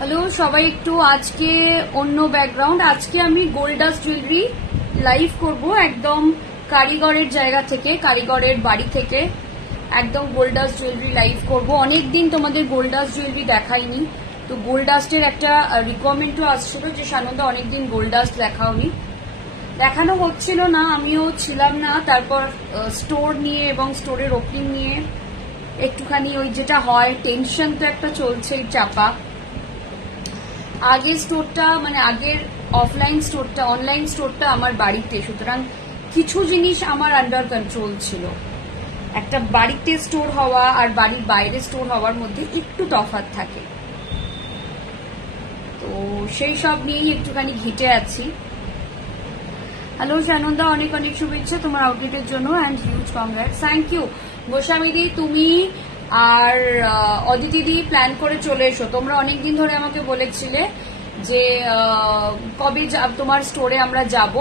Hello সবাই, একটু আজকে অন্য ব্যাকগ্রাউন্ড। আজকে আমি গোল্ডাস জুয়েলারি লাইভ করব একদম কারিগরের জায়গা থেকে, কারিগরের বাড়ি থেকে একদম গোল্ডাস জুয়েলারি লাইভ করব। অনেকদিন তোমাদের গোল্ডাস জুয়েলারি দেখাইনি, তো গোল্ডাস্টের একটা রিকোয়ারমেন্টও আসছিল যে সানন্দা অনেকদিন গোল্ডাস্ট দেখাওনি, দেখানো হচ্ছিল না, আমিও ছিলাম না। তারপর স্টোর নিয়ে এবং স্টোরের ওপেনিং নিয়ে একটুখানি ওই যেটা হয় টেনশন তো একটা চলছে চাপা। আগের স্টোরটা মানে আগের অফলাইন স্টোরটা, অনলাইন স্টোরটা আমার বাড়িতে, সুতরাং কিছু জিনিস আমার আন্ডার কন্ট্রোল ছিল। একটা বাড়িতে স্টোর হওয়া আর বাড়ির বাইরে স্টোর হওয়ার মধ্যে একটু তফাৎ থাকে, তো সেই সব নিয়েই একটুখানি ঘেটে আছি। হ্যালো সানন্দা, অনেক অনেক শুভেচ্ছা তোমার আউটলেটের জন্য and huge congrats. Thank you গোস্বামীদি, তুমি আর অদিতিদি প্ল্যান করে চলে এসো। তোমরা অনেকদিন ধরে আমাকে বলেছিলে যে কবে তোমার স্টোরে আমরা যাব।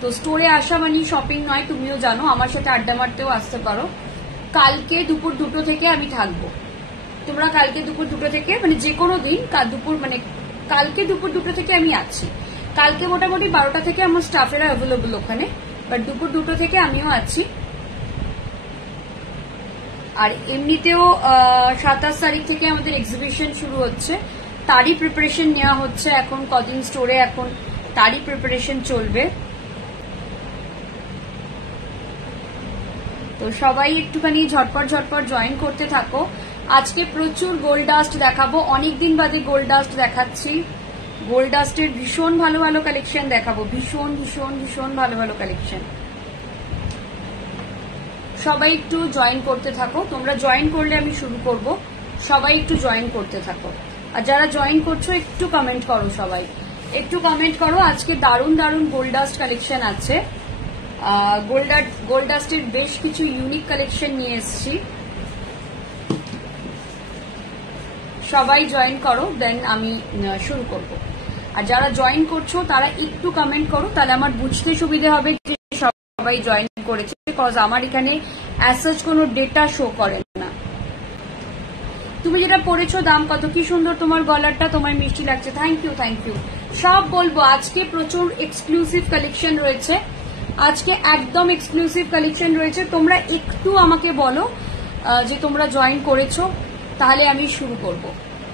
তো স্টোরে আসা মানে শপিং নয়, তুমিও জানো, আমার সাথে আড্ডা মারতেও আসতে পারো। কালকে দুপুর 2টো থেকে আমি থাকবো। তোমরা কালকে দুপুর 2টো থেকে মানে যে কোনো দিন কালকে দুপুর 2টো থেকে আমি আছি। কালকে মোটামুটি 12টা থেকে আমার স্টাফেরা অ্যাভেলেবল ওখানে, বাট দুপুর 2টো থেকে আমিও আছি। আর এমনিতেও 27 তারিখ থেকে আমাদের এক্সিবিশন শুরু হচ্ছে, তারই প্রিপারেশন নেওয়া হচ্ছে এখন কদিন স্টোরে, এখন তারই প্রিপারেশন চলবে। তো সবাই একটুখানি ঝটপট ঝটপট জয়েন করতে থাকো। আজকে প্রচুর গোল্ড ডাস্ট দেখাবো, অনেকদিন বাদে গোল্ড ডাস্ট দেখাচ্ছি। গোল্ড ডাস্টের ভীষণ ভালো ভালো কালেকশন দেখাবো, ভীষণ ভীষণ ভীষণ ভালো ভালো কালেকশন। সবাই একটু জয়েন করতে থাকো, তোমরা জয়েন করলে আমি শুরু করব। সবাই একটু জয়েন করতে থাকো, আর যারা জয়েন করছো একটু কমেন্ট করো, সবাই একটু কমেন্ট করো। আজকে দারুণ দারুণ গোল্ড ডাস্ট কালেকশন আছে, গোল্ড ডাস্টের বেশ কিছু ইউনিক কালেকশন নিয়ে এসেছি। সবাই জয়েন করো, দেন আমি শুরু করব। আর যারা জয়েন করছো তারা একটু কমেন্ট করো, তাহলে আমার বুঝতে সুবিধা হবে যে সবাই জয়েন করেছে, বিকজ আমার এখানে অ্যাজ সাচ কোনো ডেটা শো করে না। তুমি যেটা পড়েছো দাম কত, কি সুন্দর তোমার গলারটা, তোমার মিষ্টি লাগছে, থ্যাংক ইউ থ্যাংক ইউ। সব বলবো, আজকে প্রচুর এক্সক্লুসিভ কালেকশন রয়েছে, আজকে একদম এক্সক্লুসিভ কালেকশন রয়েছে। তোমরা একটু আমাকে বলো যে তোমরা জয়েন করেছো, তাহলে আমি শুরু করব।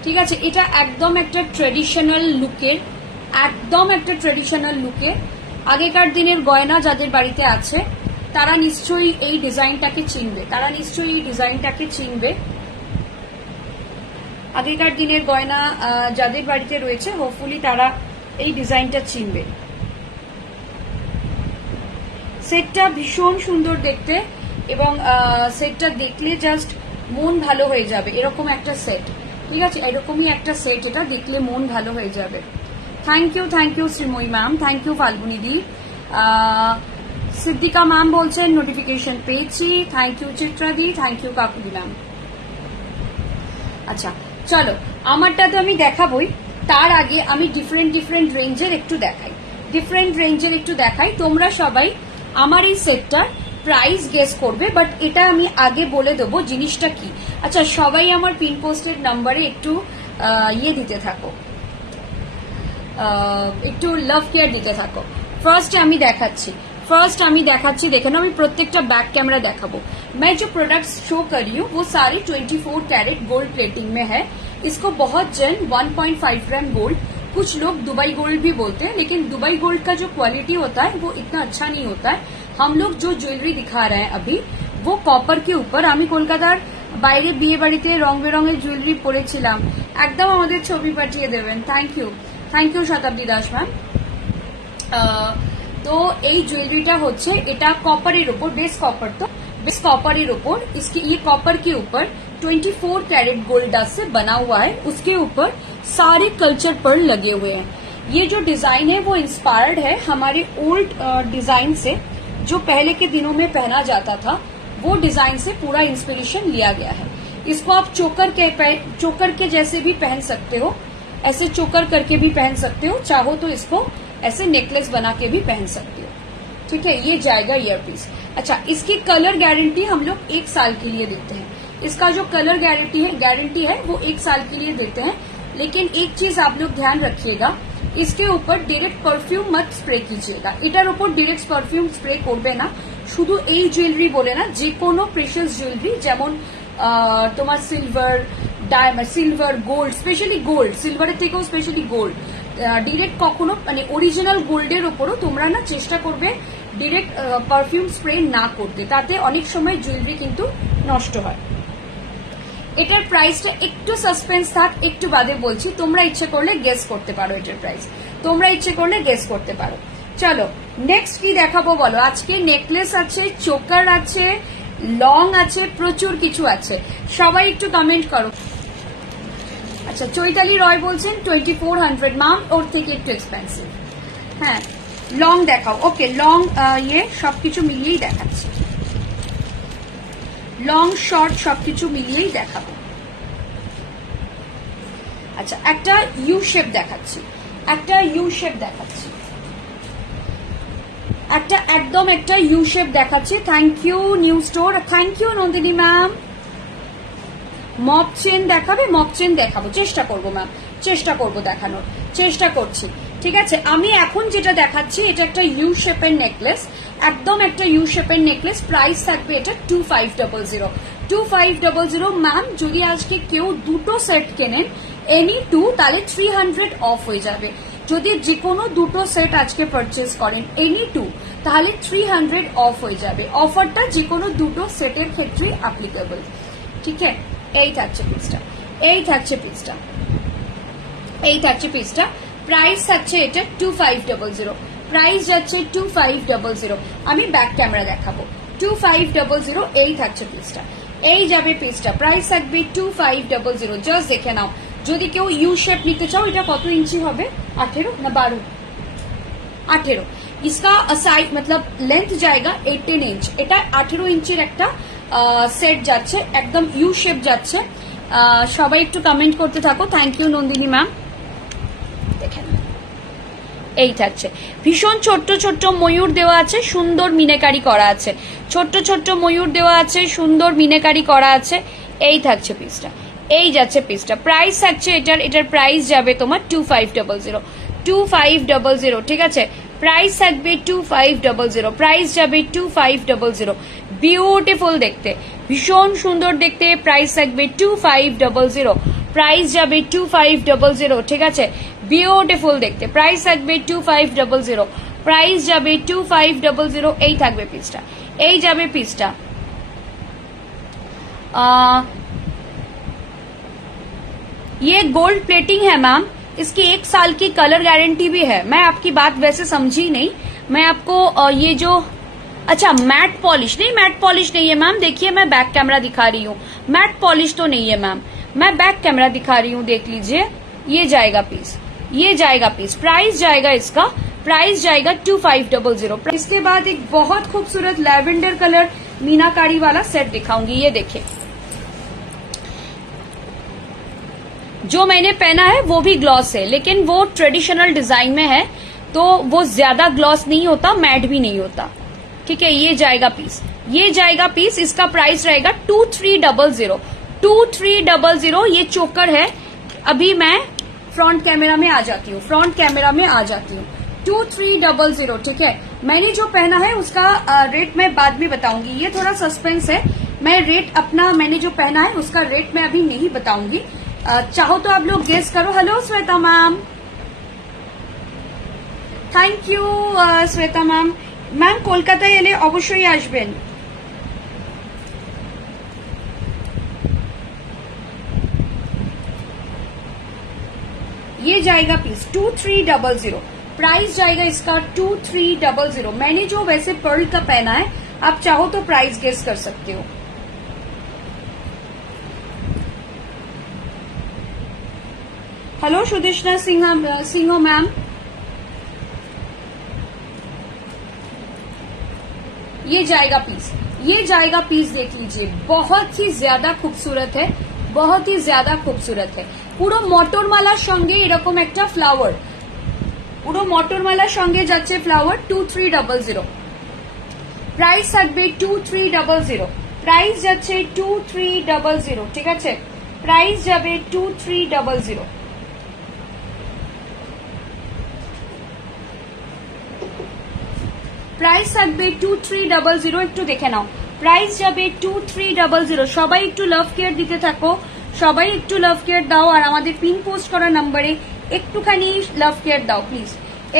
ঠিক আছে, এটা একদম একটা ট্রেডিশনাল লুকের, একদম একটা ট্রেডিশনাল লুকের। আগেকার দিনের গয়না যাদের বাড়িতে আছে তারা নিশ্চয়ই এই ডিজাইনটাকে চিনবে, আগেকার দিনের গয়না যাদের বাড়িতে রয়েছে হোপফুলি তারা এই ডিজাইনটা চিনবে। সেটটা ভীষণ সুন্দর দেখতে, এবং সেটটা দেখলে জাস্ট মন ভালো হয়ে যাবে, এরকম একটা সেট। ঠিক আছে, এরকমই একটা সেট, এটা দেখলে মন ভালো হয়ে যাবে। Thank you Shreemoyee ma'am, thank you Falguni দি। সিদ্দিকা ম্যাম বলছেন নোটিফিকেশন পেয়েছি, থ্যাংক ইউ চিত্রা দি, থ্যাংক ইউ কাকুলি ম্যাম। আচ্ছা চলো, আমারটা তো আমি দেখাবই, তার আগে আমি ডিফারেন্ট রেঞ্জের একটু দেখাই। তোমরা সবাই আমার এই সেটটার প্রাইস গেস করবে, বাট এটা আমি আগে বলে দেবো জিনিসটা কি। আচ্ছা, সবাই আমার পিন পোস্টের নাম্বারে একটু ইয়ে দিতে থাকো, একটু লাভ কেয়ার দিতে থাকো। ফার্স্ট আমি দেখাচ্ছি, দেখে নাও, আমি প্রত্যেকটা बैक कैमरा দেখাবো। मैं जो प्रोडक्ट्स शो कर रही हूँ वो सारे 24 कैरेट गोल्ड प्लेटिंग में है। इसको बहुत जन 1.5 ग्राम गोल्ड, कुछ लोग दुबई गोल्ड भी बोलते हैं, लेकिन दुबई गोल्ड का जो क्वालिटी होता है वो इतना अच्छा नहीं होता है। हम लोग जो ज्वेलरी दिखा रहे हैं अभी वो कॉपर के ऊपर। আমি কলকাতার বাইরে বিয়ে বাড়িতে রং বেরঙের জুয়েলারি পরেছিলাম, একদম আমাদের ছবি পাঠিয়ে দেবেন। Thank you Shatabdi Das ma'am. তো এই জুয়েলারিটা হচ্ছে, এটা কপারের উপর, बेस कॉपर ऊपर, इसके ये कॉपर के ऊपर 24 कैरेट गोल्ड डस्ट से बना हुआ है, उसके ऊपर सारे कल्चर पर्ल लगे हुए हैं। ये जो डिजाइन है वो इंस्पायर्ड है हमारे ओल्ड डिजाइन से, जो पहले के दिनों में पहना जाता था, वो डिजाइन से पूरा इंस्पिरेशन लिया गया है। इसको आप चोकर के जैसे भी पहन सकते हो, ऐसे चोकर करके भी पहन सकते हो, चाहो तो इसको ऐसे नेकलेस बना के भी पहन सकते हो। ठीक है, ये जाएगा ईयरपीस। अच्छा, इसकी कलर गारंटी हम लोग 1 साल के लिए देते हैं। इसका जो कलर गारंटी है वो 1 साल के लिए देते हैं, लेकिन एक चीज आप लोग ध्यान रखिएगा, इसके ऊपर डायरेक्ट परफ्यूम मत स्प्रे कीजिएगा। এটার উপর ডাইরেক্ট পারফিউম স্প্রে করবে না। শুধু এই জুয়েলারি বলে না, যে কোনো প্রেশাস জুয়েলারি, যেমন তোমার silver, diamond, silver, gold, specially gold, সিলভারের থেকেও স্পেশালি গোল্ড, ডিরেক্ট কখনো মানে অরিজিনাল গোল্ডের উপরও তোমরা না চেষ্টা করবে ডিরেক্ট পারফিউম স্প্রে না করতে, তাতে অনেক সময় জুয়েলারি কিন্তু নষ্ট হয়। এটার প্রাইসটা একটু সাসপেন্স থাক, একটু বাদে বলছি, তোমরা ইচ্ছে করলে গেস করতে পারো এটার প্রাইস, তোমরা ইচ্ছে করলে গেস করতে পারো। চলো নেক্সট কি দেখাবো বলো। আজকে নেকলেস আছে, চোকার আছে, লং আছে, প্রচুর কিছু আছে, সবাই একটু কমেন্ট করো। আচ্ছা চৈতালি রয় বলছেন 2400 মাম, ওর থেকে একটু এক্সপেন্সিভ। হ্যাঁ লং দেখাও, ওকে লং ইয়ে সবকিছু মিলিয়েই দেখাচ্ছি, লং শর্ট সবকিছু মিলিয়েই দেখাবো। আচ্ছা একটা ইউ শেপ দেখাচ্ছি, একটা ইউ শেপ দেখাচ্ছি, একটা একদম একটা ইউ শেপ দেখাচ্ছি। Thank you new store, thank you Nandini ma'am. Mop chain দেখাবে? মপ চেন দেখাবো, চেষ্টা করবো ম্যাম, চেষ্টা করবো দেখানোর, চেষ্টা করছি, ঠিক আছে। আমি এখন যেটা দেখাচ্ছি এটা একটা ইউ শেপের নেকলেস, একদম একটা ইউ শেপের নেকলেস। প্রাইস থাকবে এটা 2500। 2500 ম্যাম। যদি আজকে কেউ দুটো সেট কেনেন এনি টু, তাহলে 300 অফ হয়ে যাবে। যদি যে কোনো দুটো সেট আজকে পারচেস করেন এনি টু, তাহলে 300 অফ হয়ে যাবে। অফারটা যে কোনো দুটো সেটের ক্ষেত্রেই অ্যাপ্লিকেবল, ঠিক আছে। এই থাকছে পিসটা, এই থাকছে পিসটা, এই থাকছে পিসটা। প্রাইস থাকছে এটা 2500, প্রাইস যাচ্ছে 2500। আমি ব্যাক ক্যামেরা দেখাবো, 2500। এই থাকছে পিসটা, এই যাবে পিসটা, প্রাইস থাকবে 2500। জাস্ট দেখে নাও। যদি কেউ ইউ শেপ নিতে চাও, এটা কত ইঞ্চি হবে? 18 না 12? 18। इसका साइड मतलब लेंथ जाएगा 18 इंच। এটা 18 ইঞ্চির একটা সেট যাচ্ছে, একদম ইউ শেপ যাচ্ছে। সবাই একটু কমেন্ট করতে থাকো। Thank you Nandini ma'am. দেখেন এই থাকছে, ভীষণ ছোট্ট ছোট্ট ময়ূর দেওয়া আছে, সুন্দর মিনাকারি করা আছে, ছোট্ট ছোট্ট ময়ূর দেওয়া আছে, সুন্দর মিনাকারি করা আছে। এই থাকছে পিসটা, এই যাচ্ছে পিসটা। প্রাইস থাকছে এটার প্রাইস যাবে তোমার 2500, 2500, ঠিক আছে। প্রাইস থাকবে 2500, প্রাইস যাবে 2500। বিউটিফুল দেখতে, ভীষণ সুন্দর দেখতে। প্রাইস থাকবে 2500, প্রাইস যাবে 2500, ঠিক আছে। বিউটিফুল দেখতে, প্রাইস থাকবে 2500, প্রাইস যাবে 2500। এই থাকবে পিসটা, এই যাবে পিসটা। ये गोल्ड प्लेटिंग है मैम, इसकी 1 साल की कलर गारंटी भी है। मैं आपकी बात वैसे समझी नहीं, मैं आपको ये जो अच्छा मैट पॉलिश नहीं, मैट पॉलिश नहीं है मैम। देखिए मैं बैक कैमरा दिखा रही हूँ, मैट पॉलिश तो नहीं है मैम, मैं बैक कैमरा दिखा रही हूँ, देख लीजिए। ये जाएगा पीस, ये जाएगा पीस। प्राइस जाएगा इसका, प्राइस जाएगा 2500। इसके बाद एक बहुत खूबसूरत लैवेंडर कलर मीनाकारी वाला सेट दिखाऊंगी। ये देखिए, जो मैंने पहना है वो भी ग्लॉस है, लेकिन वो ट्रेडिशनल डिजाइन में है, तो वो ज्यादा ग्लॉस नहीं होता, मैट भी नहीं होता, ठीक है। ये जाएगा पीस, ये जाएगा पीस। इसका प्राइस रहेगा 2300, 2300। ये चोकर है। अभी मैं फ्रंट कैमरा में आ जाती हूँ, फ्रंट कैमरा में आ जाती हूँ। 2300, ठीक है। मैंने जो पहना है उसका रेट मैं बाद में बताऊंगी, ये थोड़ा सस्पेंस है। मैं रेट अपना, मैंने जो पहना है उसका रेट मैं अभी नहीं बताऊंगी। चाहो तो आप लोग गेस करो। Hello Shweta ma'am, thank you Shweta ma'am. Ma'am কলকাতায় এলে অবশ্যই আসবেন। ये जाएगा पीस 2300, प्राइस जाएगा इसका 2300। मैंने जो वैसे पर्ल का पहना है, आप चाहो तो प्राइस गेस कर सकते हो। हेलो सुदेशना सिंह मैम, ये जाएगा पीस, ये जाएगा पीस। देख लीजिए, बहुत ही ज्यादा खूबसूरत है, बहुत ही ज्यादा खूबसूरत है। পুরো মটরমালার সঙ্গে এরকম একটা ফ্লাওয়ার, পুরো মটরমালার সঙ্গে যাচ্ছে ফ্লাওয়ার। 2300, প্রাইস থাকবে 2300, প্রাইস যাচ্ছে 2300, ঠিক আছে। প্রাইস যাবে 2300। প্রাইস থাকবে 2300, একটু দেখে নাও, প্রাইস যাবে 2300। সবাই একটু লাভ কেয়ার দিতে থাকো, সবাই একটু লাভ কেয়ার দাও, আর আমাদের পিন পোস্ট করা নাম্বারে একটুখানি লাভ কেয়ার দাও প্লিজ।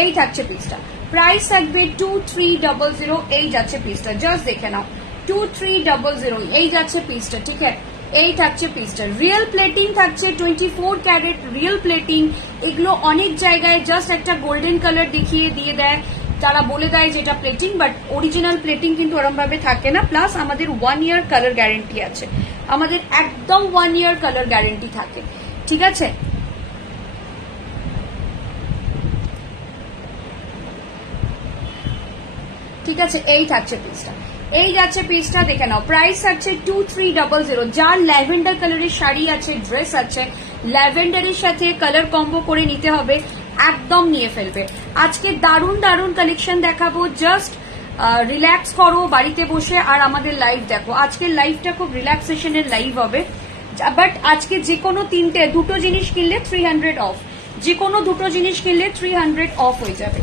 এই থাকছে পিসটা, প্রাইস থাকবে 2300, এই যাচ্ছে পিসটা, জাস্ট দেখে নাও 2300, এই যাচ্ছে পিসটা, ঠিক আছে। এই থাকছে পিসটা, রিয়েল প্লেটিং থাকছে, 24 ক্যারেট রিয়েল প্লেটিং। এগুলো অনেক জায়গায় জাস্ট একটা গোল্ডেন কালার দেখিয়ে দিয়ে দেয়, তারা বলে দেয় যেটা প্লেটিং, বাট অরিজিনাল প্লেটিং কিন্তু ওরম ভাবে থাকে না। প্লাস আমাদের 1 ইয়ার কালার গ্যারেন্টি আছে, আমাদের একদম 1 ইয়ার কালার গ্যারেন্টি থাকে, ঠিক আছে। ঠিক আছে, এই থাকছে পিসটা, এই যাচ্ছে পিসটা, দেখে নাও। প্রাইস থাকছে 2300। যার ল্যাভেন্ডার কালারের শাড়ি আছে, ড্রেস আছে, ল্যাভেন্ডারের সাথে কালার কম্বো করে নিতে হবে, একদম নিয়ে ফেলবে। আজকে দারুণ দারুণ কালেকশন দেখাবো, জাস্ট রিল্যাক্স করো বাড়িতে বসে আর আমাদের লাইভ দেখো। আজকের লাইভটা খুব রিল্যাক্সেশনের লাইভ হবে, বাট আজকে যে কোনো দুটো জিনিস কিনলে 300 অফ, যে কোনো দুটো জিনিস কিনলে 300 অফ হয়ে যাবে।